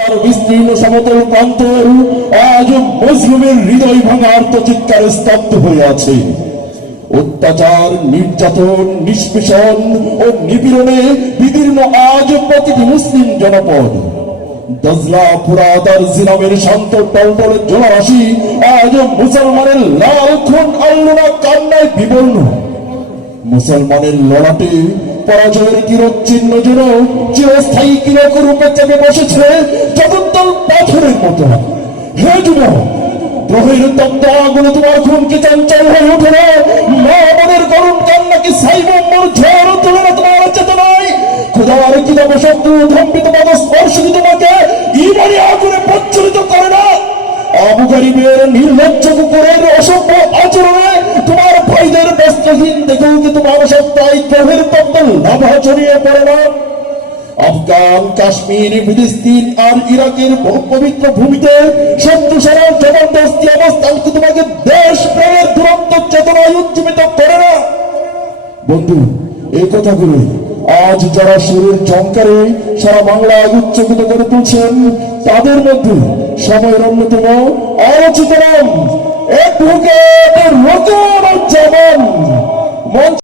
তার বিস্তীর্ণ সমতল প্রান্তর আজ মুসলিমের হৃদয় ভাঙা আর্তচিৎকারে স্তব্ধ হয়ে আছে। অত্যাচার, নির্যাতন, নিষ্পেষণ ও নিপীড়নে বিদীর্ণ আজ প্রতিটি মুসলিম জনপদ। দজলা, ফুরাত আর জিনামের শান্ত টলটলে জলারাশি আজ মুসলমানের লাল খুন আল্লুনা কান্নায় বিবর্ণ। মুসলমানের লড়াটে পরাজয়ের কিরচিহ্ন যেন চিরস্থায়ী কিরক রূপে চেপে বসেছে জগদ্দল পাথরের মতো। হে যুবক, গ্রহের তত্ত্বগুলো তোমার খুনকে চঞ্চল হয়ে ওঠে না। মা আমাদের করুণ কান্নাকে সাইবম্বর ঝড় তুলে না তোমার চেতনায়। খোদার কিতাব শত্রু ধম্বিত পদ স্পর্শ তোমাকে ইমানি আগুনে প্রজ্বলিত করে না। আবু গরিবের নির্লজ্জ কুকুরের অসভ্য আচরণে তোমার ভাইদের বস্ত্রহীন দেখেও কি তোমার সত্তায় গ্রহের তত্ত্ব লাভা ছড়িয়ে পড়ে না। আফগান, কাশ্মীর, ফিলিস্তিন আর ইরাকের পবিত্র ভূমিতে শত্রু সেনার জবরদস্তি অবস্থান কি তোমাকে দেশ প্রেমের দুরন্ত চেতনায় উজ্জীবিত করে না? বন্ধু, এই কথাগুলো আজ যারা সুরের ঝংকারে সারা বাংলায় উচ্চকিত করে তুলছেন, তাদের মধ্যে সময়ের অন্যতম আলোচিত নাম অ্যাডভোকেট রোকেনুজ্জামান।